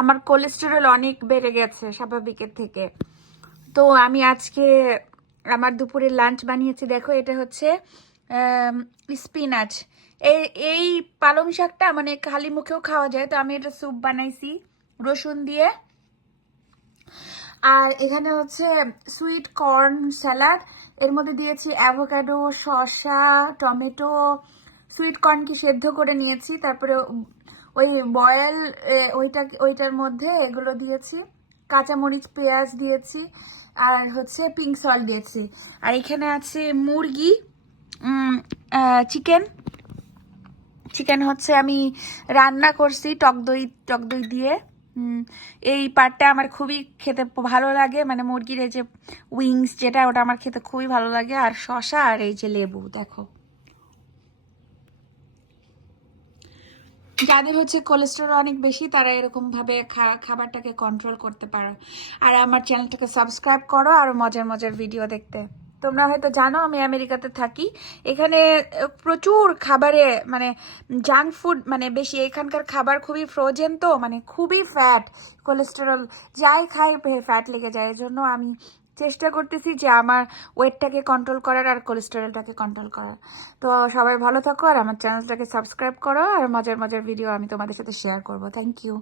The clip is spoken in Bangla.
আমার কোলেস্টেরল অনেক বেড়ে গেছে স্বাভাবিকের থেকে। তো আমি আজকে আমার দুপুরের লাঞ্চ বানিয়েছি। দেখো, এটা হচ্ছে স্পিনাচ। এই এই পালং শাকটা মানে খালি মুখেও খাওয়া যায়, তো আমি এটা স্যুপ বানাইছি রসুন দিয়ে। আর এখানে হচ্ছে সুইট কর্ন স্যালাড, এর মধ্যে দিয়েছি অ্যাভোকাডো, শসা, টমেটো, সুইট কর্নকে সেদ্ধ করে নিয়েছি, তারপরে ওই বয়েল ওইটার মধ্যে এগুলো দিয়েছি, কাঁচামরিচ, পেঁয়াজ দিয়েছি, আর হচ্ছে পিঙ্ক সল্ট দিয়েছি। আর এখানে আছে মুরগি, চিকেন। চিকেন হচ্ছে আমি রান্না করছি টক দই দিয়ে। এই পার্টটা আমার খুবই খেতে ভালো লাগে, মানে মুরগির এই যে উইংস যেটা, ওটা আমার খেতে খুবই ভালো লাগে। আর শসা আর এই যে লেবু। দেখো, যাদের হচ্ছে কোলেস্টেরল অনেক বেশি তারা এরকম ভাবে খাবারটাকে কন্ট্রোল করতে পারো। আর আমার চ্যানেলটাকে সাবস্ক্রাইব করো আরো মজার মজার ভিডিও দেখতে। তোমরা হয়তো জানো আমি আমেরিকাতে থাকি, এখানে প্রচুর খাবারে মানে জাঙ্ক ফুড মানে বেশি। এখানকার খাবার খুবই ফ্রোজেন, তো মানে খুবই ফ্যাট, কোলেস্টেরল যাই খাই ফ্যাট লেগে যায়। এজন্য আমি চেষ্টা করতেছি যে আমার ওয়েটটাকে কন্ট্রোল করার আর কোলেস্টেরলটাকে কন্ট্রোল করার। তো সবাই ভালো থাকো আর আমার চ্যানেলটাকে সাবস্ক্রাইব করো, আর মজার মজার ভিডিও আমি তোমাদের সাথে শেয়ার করবো। Thank you.